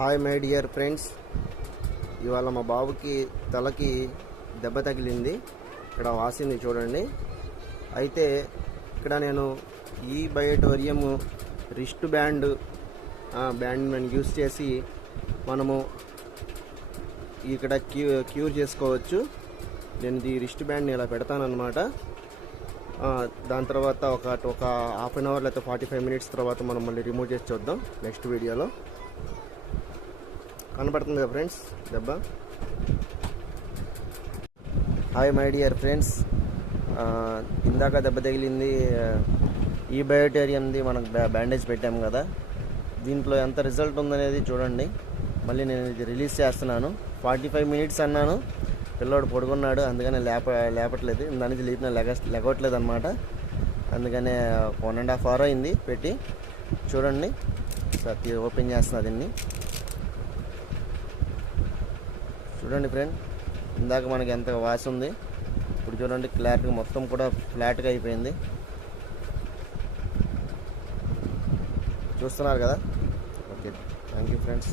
Hi my dear friends, ఇవాళ మా బాబుకి తలకి దెబ్బ తగిలింది. ఇక్కడ వాసింది చూడండి. అయితే ఇక్కడ నేను ఈ బయోటోరియం రిస్ట్ బ్యాండ్ మనం యూస్ చేసి మనము ఇక్కడ క్యూర్ చేసుకోవచ్చు. నేను ఈ రిస్ట్ బ్యాండ్ని ఇలా పెడతానన్నమాట. దాని తర్వాత ఒక హాఫ్ అన్ అవర్ లేకపోతే 45 మినిట్స్ తర్వాత మనం మళ్ళీ రిమూవ్ చేసి చూద్దాం నెక్స్ట్ వీడియోలో. కనపడుతుంది కదా ఫ్రెండ్స్ దెబ్బ. హాయ్ మై డియర్ ఫ్రెండ్స్, ఇందాక దెబ్బ తగిలింది ఈ బయోటోరియంది. మనకు బ్యాండేజ్ పెట్టాము కదా, దీంట్లో ఎంత రిజల్ట్ ఉందనేది చూడండి. మళ్ళీ నేను ఇది రిలీజ్ చేస్తున్నాను. 45 మినిట్స్ అన్నాను, పిల్లోడు పడుకున్నాడు, అందుకనే లేపట్లేదు. దానికి లెగవట్లేదు అనమాట. అందుకనే 1.5 hour అయింది పెట్టి. చూడండి, ఓపెన్ చేస్తున్నా దీన్ని. చూడండి ఫ్రెండ్, ఇందాక మనకి ఎంత వాసి ఉంది, ఇప్పుడు చూడండి క్లారిటీ మొత్తం కూడా ఫ్లాట్గా అయిపోయింది. చూస్తున్నారు కదా. Okay, thank you friends.